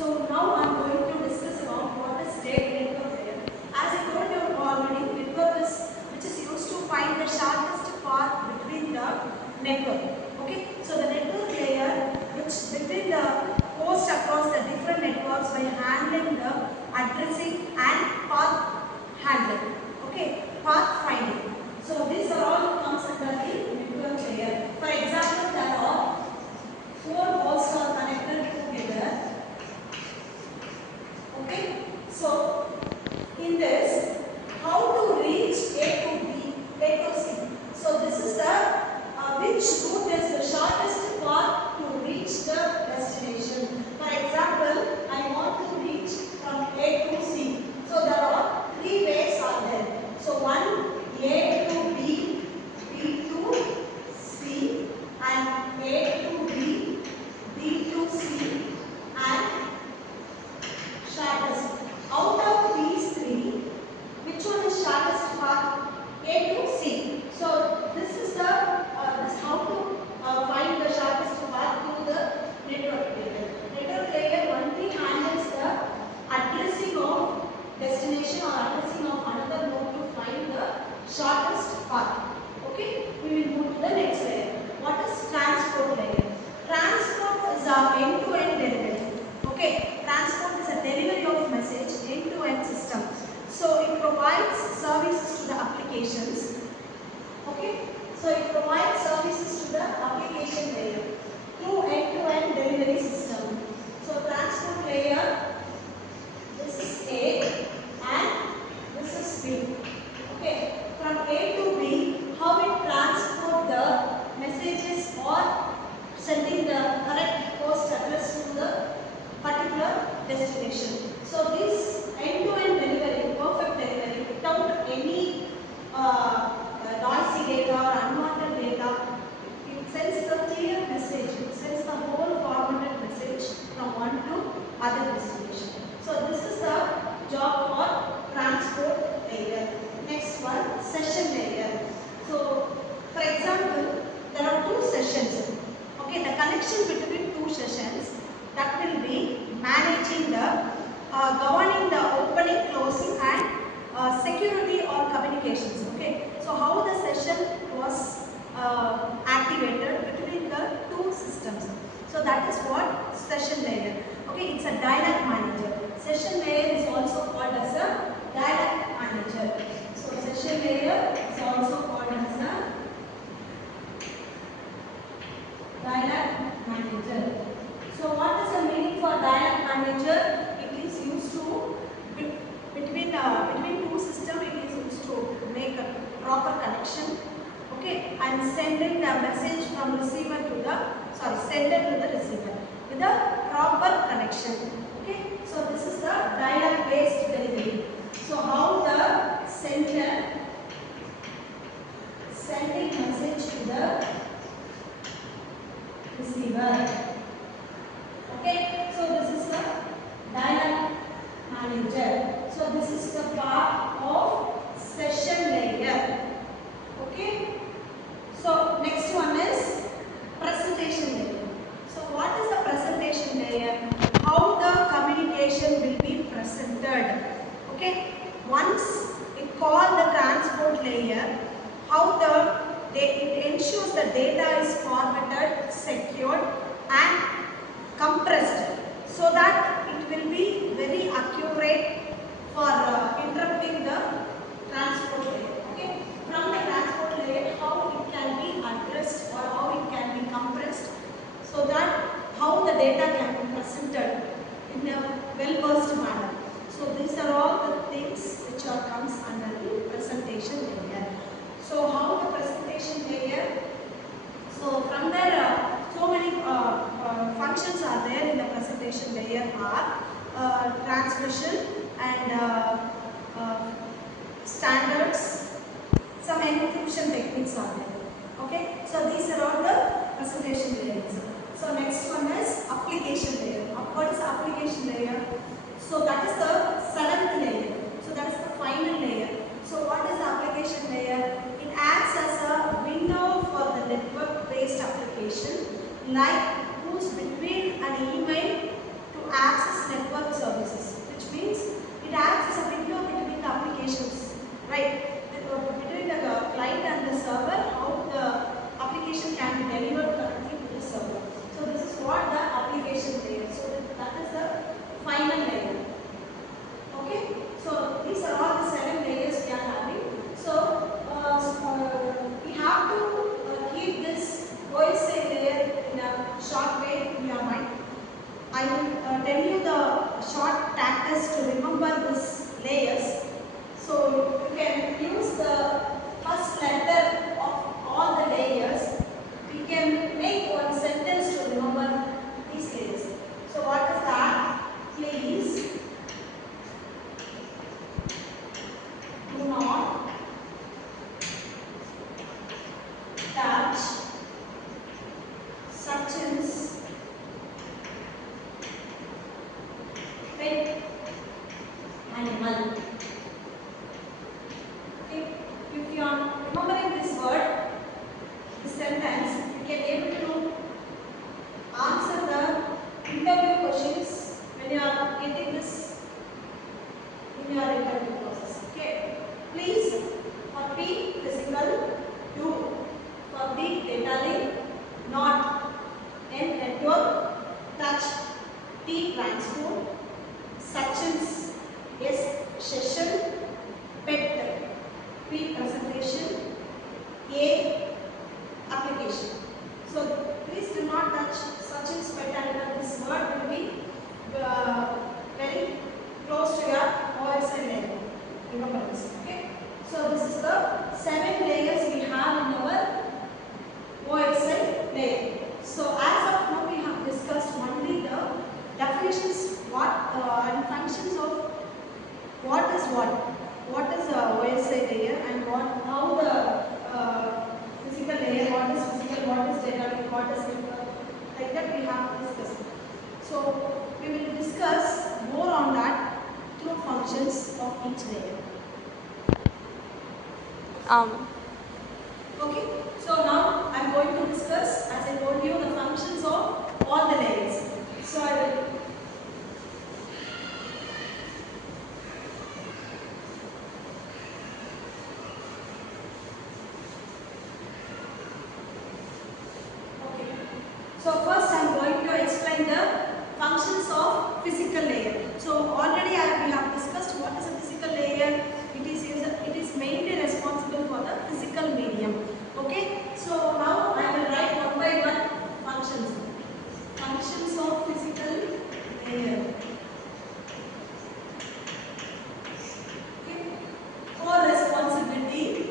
So now I am going to discuss about what is network layer. As I told you already, network is which is used to find the shortest path between the network. Okay, so the network layer which between the host across the different networks by handling the addressing and path handling. Okay, path finding. So these are all comes under the network layer. For example, there are four hosts are connected together. Okay, so in this, how to reach A to B, A to C. So this is the which route is the shortest path to reach the destination. For example, I want to reach from A to C. So there are three ways are there. So one A to B, B to C, and A to B, B to C, and shortest. Out of these three, which one is shortest path? A to C. So this is the this how to find the shortest path to the network layer. Network layer one thing handles the addressing of destination or addressing of another node to find the shortest path. Okay, we will move to the next layer. What is transport layer? Transport is a end-to-end delivery. Okay, transport is a delivery of message end-to-end system. So it provides services to the applications. Okay, so it provides services to the application layer through end-to-end delivery system. So transport layer, this is A and this is B. Okay, from A to B, how it transport the messages or sending the correct host address to the particular destination. So this end-to-end delivery, perfect delivery without any noisy data or unwanted data, it sends the clear message, it sends the whole formatted message from one to other destination. So this is the job for transport layer. Next one, session layer. So for example, there are two sessions. Okay, the connection between two sessions that will be managing the governing the opening, closing, and security or communications. Okay, so how the session was activated between the two systems. So that is what session layer. Okay, it's a dialog manager. Session layer is also called as a dialog manager. So session layer is also called as a dialog manager. So what is the meaning for dialog manager? It is used to between two systems. It is used to make a proper connection. Okay, and sending the message from receiver to the sender to the receiver with a proper connection. Okay, so this is the dialog based delivery. So how the sender sending message to the receiver. Okay, so this is the dialog manager. So this is the part of session layer. Okay, so next one is presentation layer. So what is the presentation layer? How the communication will be presented. Okay, once it called the transport layer, how it ensures the data is formatted, secured, and compressed so that it will be very accurate for interrupting the transport layer. Okay, from the transport layer, how it can be addressed or how it can be compressed so that how the data can be presented in a well-versed manner. So these are all the things which comes under the presentation layer. So how the presentation layer? So from there, so many functions are there in the presentation layer are transmission and standards, some encryption techniques are there. Okay, so these are all the presentation layers. So next one is application layer. What is the application layer? So that is the seventh layer. So that is the final layer. So what is the application layer? It acts as a window for the network-based application, like who's between an email to access remembering this word, this sentence, you can able to answer the interview questions when you are getting this in your interview process. Okay. Please, for P, physical, U, for D, detailing, not, N, network, touch, T, transport, sections, S, session, pet, P, presentation, A, application. So please do not touch sections, pet animal. This word will be very close to your OSI layer. Remember this. Okay. So this is the 7 layers we have in our OSI layer. So as of now we have discussed only the definitions, what and functions of what is OSI layer, and how the physical layer, what is physical, what is dynamic, what is network, like that we have discussed. So we will discuss more on that through functions of each layer. Okay, so now I am going to discuss, as I told you, the functions of all the layers. So I will So first I am going to explain the functions of physical layer. So already we have discussed what is a physical layer. It is mainly responsible for the physical medium. Okay. So now I will write one by one functions. Functions of physical layer. Okay. For responsibility.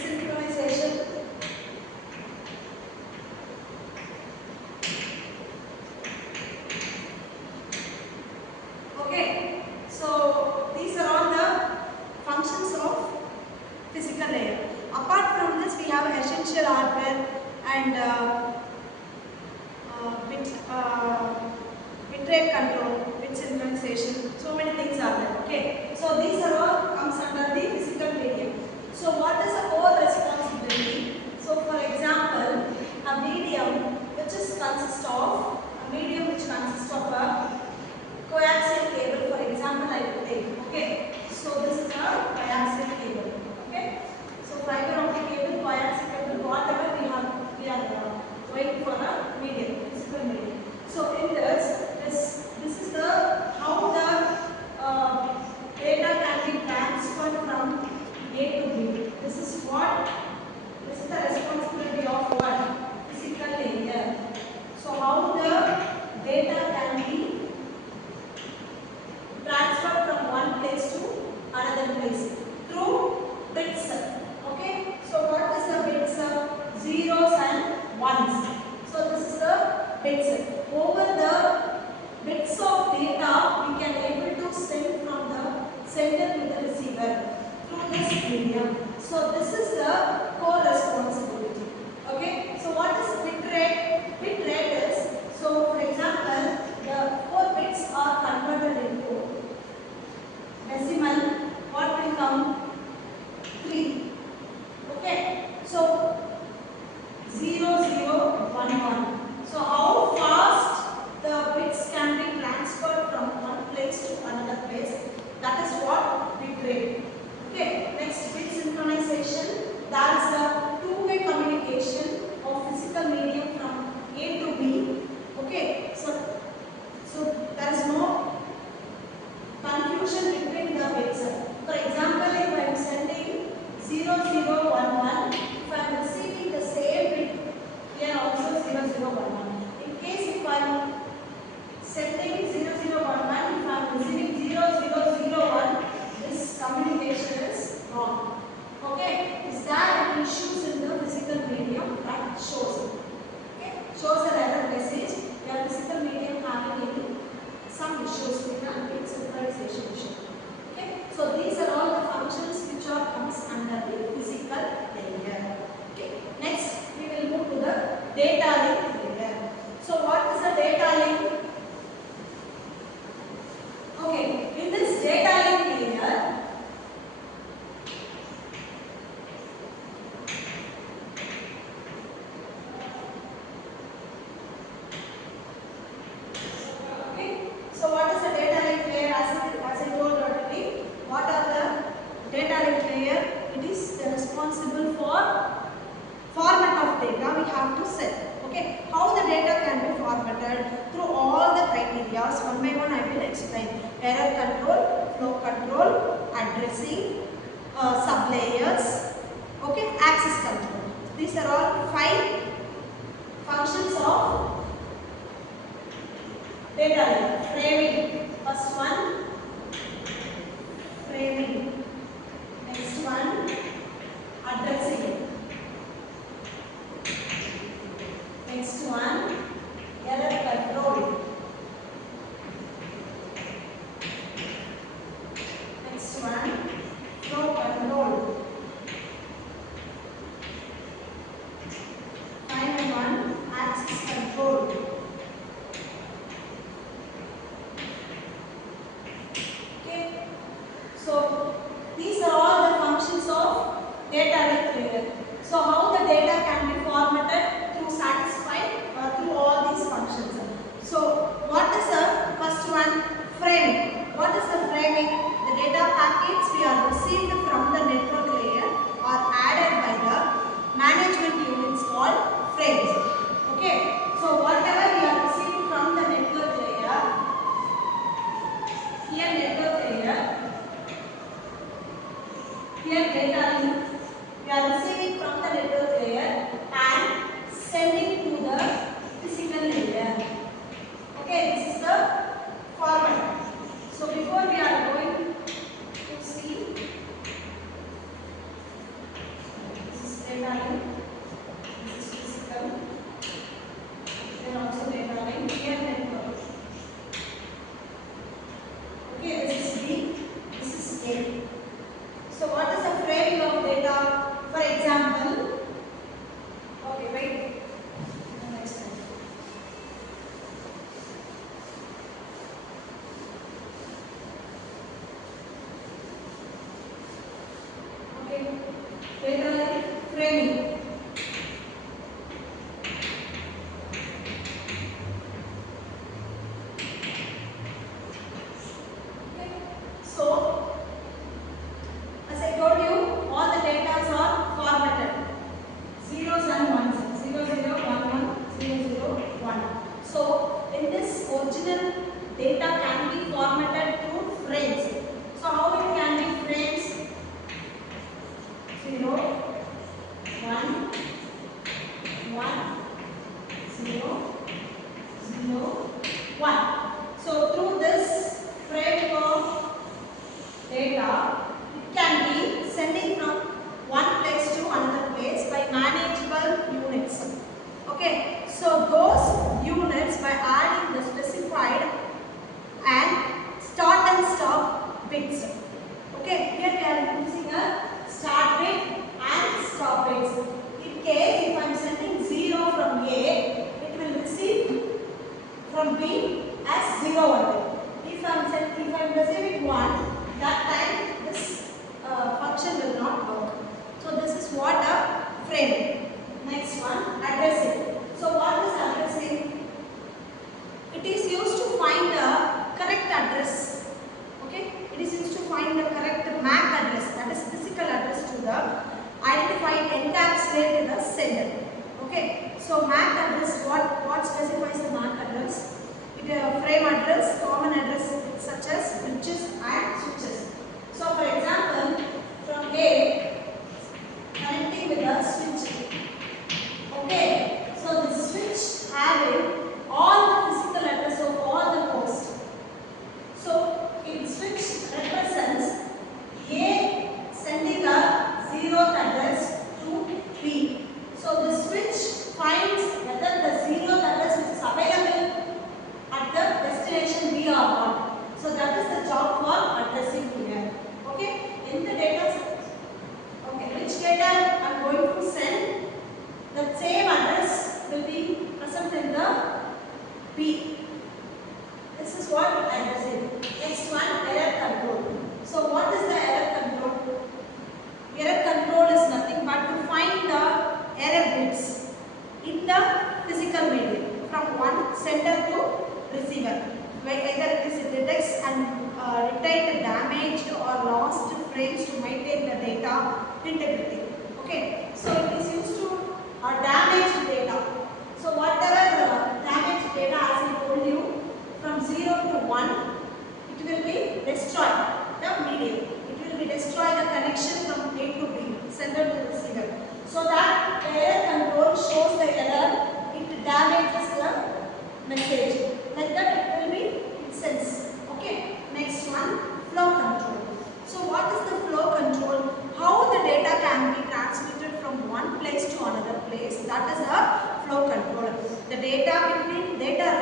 Synchronization. Okay, so these are all the functions of physical layer. Apart from this, we have essential hardware and bit rate control, bit synchronization. So many things are there. Okay, so these are all comes under the physical medium. So what is the core responsibility? So for example, a medium which consists of a coaxial cable. For example, I will take. Okay, so this is a coaxial cable. Okay, so fiber optic cable, coaxial cable, whatever we are going for a medium, physical medium. So in this is the So these are all the functions which are comes under the physical layer. Okay. Next we will move to the data link layer. So what is the data link? Okay, in this data link layer, so what is the data link layer? As I told already, what are the data link layer? It is responsible for format of data we have to set. Okay, how the data can be formatted through all the criteria. One by one I will explain. Error control, flow control, addressing, sublayers, okay, access control. These are all 5 functions of data link. Framing, first one, framing. Next one, addressing. Next one, error control. Next one, flow control. Final one, access control. Okay. So these are all the functions of data link layer. So how the data can be formatted to satisfy through all these functions. So what is the first one? Framing. What is the framing? The data packets we are received from the network layer are added by the management units called frames. Okay. So whatever we are receiving from the network layer, here network layer, here data link, we are receiving from the network layer and sending to the physical layer. Okay, this is the format. So before we are going to see, this is data link, this is physical, then also data link, here network. Okay, this is B, this is A. So what is the framing of data? For example, okay, wait. Next time. Okay, data like framing. Okay, so as I told you, all the data are formatted. Zeros and ones. 0, 0, 1, 1, 0, 0, 1. So in this original data can be formatted through frames. So how it can be frames? 0, 1, 1, 0, 0, 1. So through this frame of data, it can be sending from one place to another place by manageable units. Okay, so those units by adding the specified and start and stop bits. Okay, here we are using a start bit and stop bits. In case if I am sending 0 from A, it will receive from B as 0 only. If I am receiving 1, that time this function will not work. So this is what a frame. Next one, addressing. So what is addressing? It is used to find the correct address. Okay, it is used to find the correct MAC address, that is physical address to the identified encapsulated the sender. Okay, so MAC address, what specifies the MAC address? It frame address, common address such as bridges and switches. So for example, from A connecting with a switch. Okay, so the switch having all the physical address of all the hosts. So in switch represents A sending a 0th address to B. So the switch finds whether the 0th address which is available at the destination B frames to maintain the data integrity. Okay, so it is used to damage data. So whatever damaged data, as I told you, from 0 to 1, it will be destroyed the medium. It will be destroy the connection from A to B, sender to receiver. So that error control shows the error, it damages the message. Like that it will be it sends. Okay. Next one, flow control. So what is the flow control? How the data can be transmitted from one place to another place. That is a flow control. The data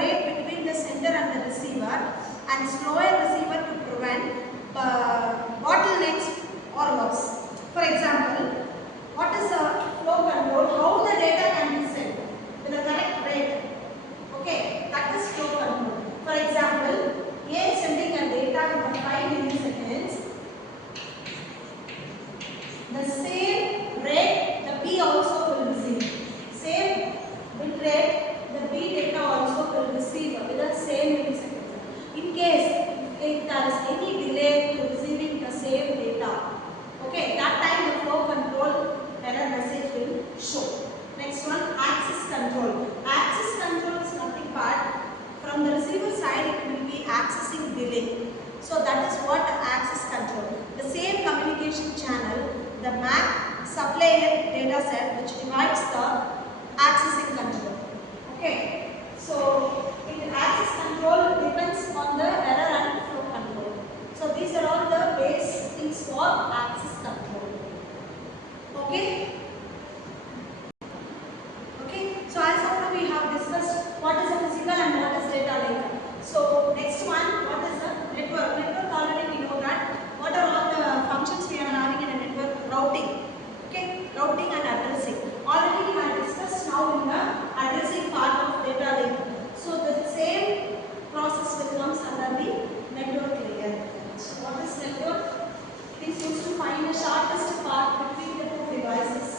rate between the sender and the receiver, and slower receiver to prevent bottlenecks or loss. For example, what is the flow control? How the data can be sent with the correct rate. Okay, that is flow control. For example, A is sending a data with 5 milliseconds. The same rate the B also will receive. Same bit rate the B data also will receive with the same milliseconds. In case if there is any delay to receiving the same data, okay, that time the flow control error message will show. Next one, access control. Access control is nothing but from the receiver side it will be accessing delay. So that is what access control. The same communication channel, the MAC sublayer data set which divides the accessing control. Okay. So in access control depends on the error and flow control. So these are all the base things for access control. Okay. So as of now we have discussed what is a physical and what is data link. So next one, what is the network? Network already we know that. What are all the functions we are having in a network? Routing. Okay, routing and addressing. Already we have discussed now in the addressing part of data link. So the same process will comes under the network layer. So what is network? It is used to find the shortest path between the two devices.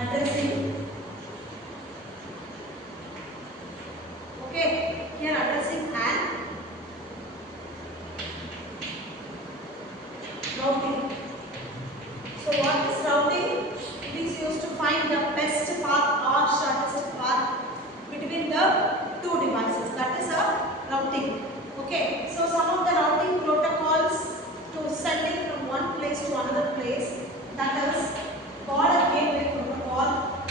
Addressing. Okay, here addressing and routing. So what is routing? It is used to find the best path or shortest path between the two devices. That is a routing. Okay, so some of the routing protocols to sending from one place to another place, that is border gateway protocol,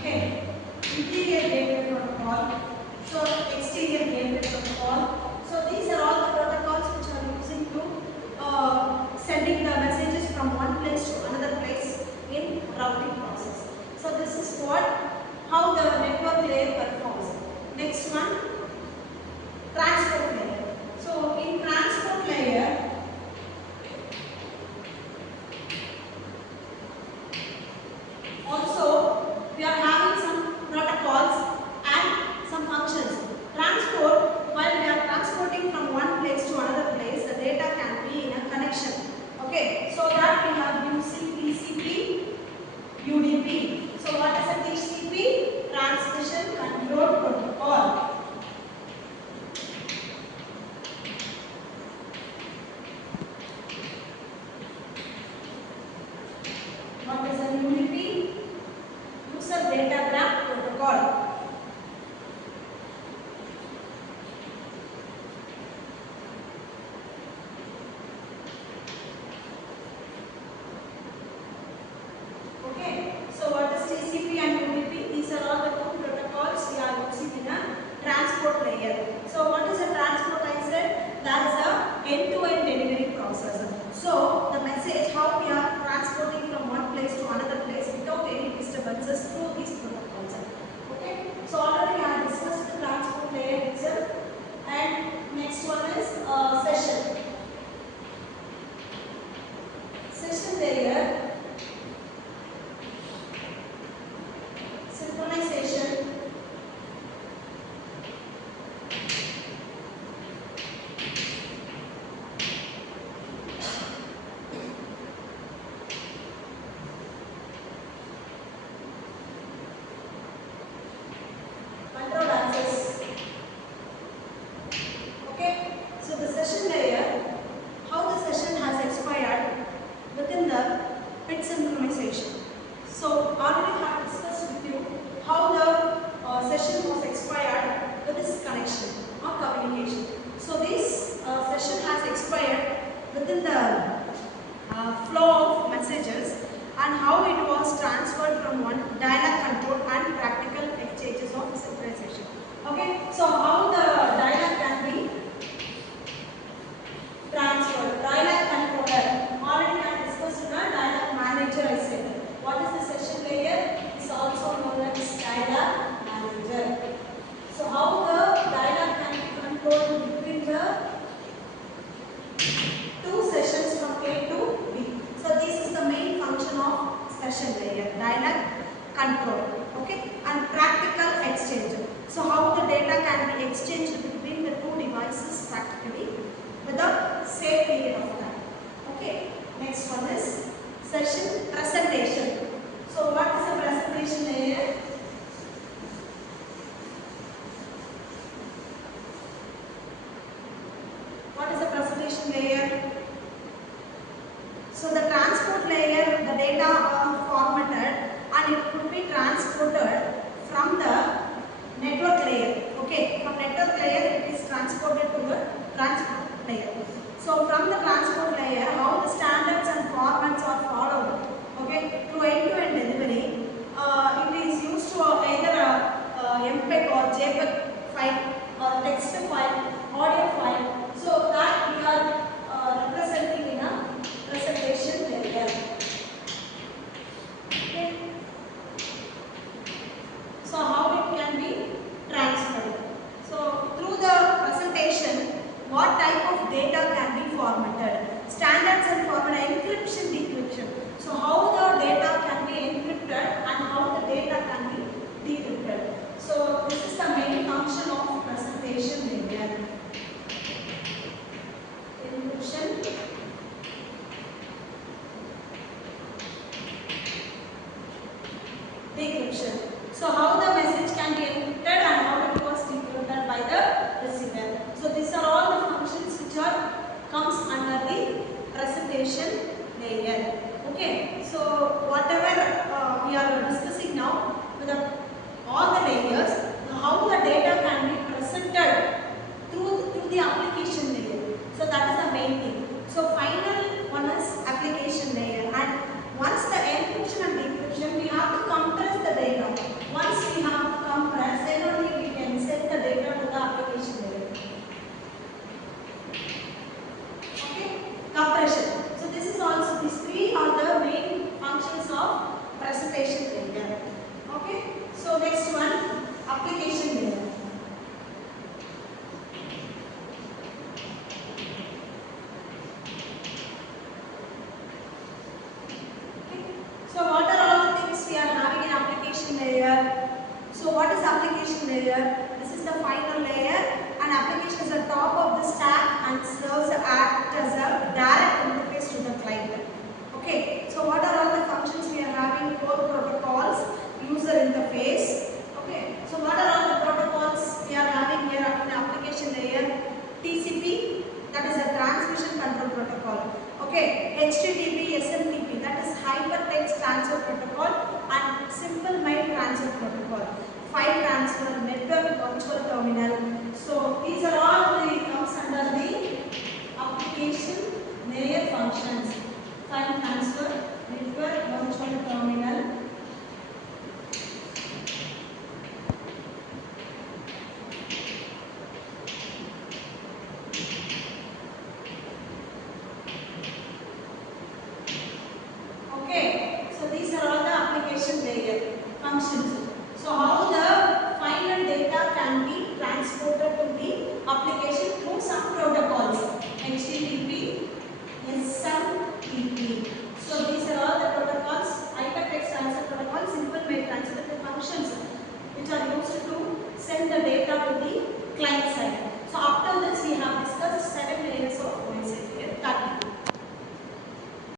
okay, interior gateway protocol, so exterior gateway protocol. So these are all the protocols which are using to sending the messages from one place to another place in routing process. So this is what how the network layer performs. Next one, transport layer. So in transport layer, also we are having some protocols and some functions. Transport, while we are transporting from one place to another place, the data can be in a connection. Okay, so that we have using TCP, UDP. So what is a TCP? Transmission Control Protocol. What is a UDP? User Datagram Protocol. Okay, so what is TCP and UDP? These are all the two protocols we are using in a transport layer. So what is a transport? I said that is a end-to-end delivery process. So the message how we are transporting from one place to another place without any disturbances through these protocols. Okay, so already we have discussed the transport layer itself, and next one is session. Session layer. Synchronization, from one, dialogue control and practical exchanges of synchronization. Okay, so how the dialogue can be transferred? Dialogue controller. Already I discussed in a dialogue manager. I said. What is the session layer? Is also known as dialogue manager. So how the dialogue can be controlled between the two sessions from A to B. So this is the main function of session layer, dialogue control. Okay, and practical exchange. So how the data can be exchanged between the two devices practically with a same period of time. Okay, next one is session presentation. So what is the presentation layer? What is the presentation layer? So the transport layer, the data are formatted and it could be transported from the network layer. Okay, from network layer it is transported to the transport layer. So from the transport layer, how the standards and formats are followed. Okay, through end-to-end delivery, it is used to either MPEG or JPEG file or text file, audio file. So that we are representing in a presentation layer. Okay. So how it can be transferred? So through the presentation, what type of data can be formatted? Standards and format, encryption, decryption. So how the data can be encrypted and how the data can be decrypted. So this is the main function of presentation layer. Encryption, decryption. So how the message can be encrypted and how it was decrypted by the receiver. So these are all the functions which are comes under the presentation layer. Okay. So whatever we are discussing now with all the layers, how the data can be presented through the application layer. So that is the main thing. So final one is application layer, and once the encryption and decryption, we have to compress the data. Once we have to compress, then only we can send the data to the application layer. Okay, compression. So this is also, these three are the main functions of presentation layer. Okay, so next one, application layer. So what are all the things we are having in application layer? So what is application layer? This is the final layer, and application is the top of the stack and serves act as a direct interface to the client. Okay, so what are all the functions we are having? Core protocols, user interface. Okay, so what are all the protocols we are having here in application layer? TCP, that is a transmission control protocol. Okay, HTTP, SMTP, that is hypertext transfer protocol, and simple mail transfer protocol. File transfer, network virtual terminal. So these are all the comes under the application layer functions.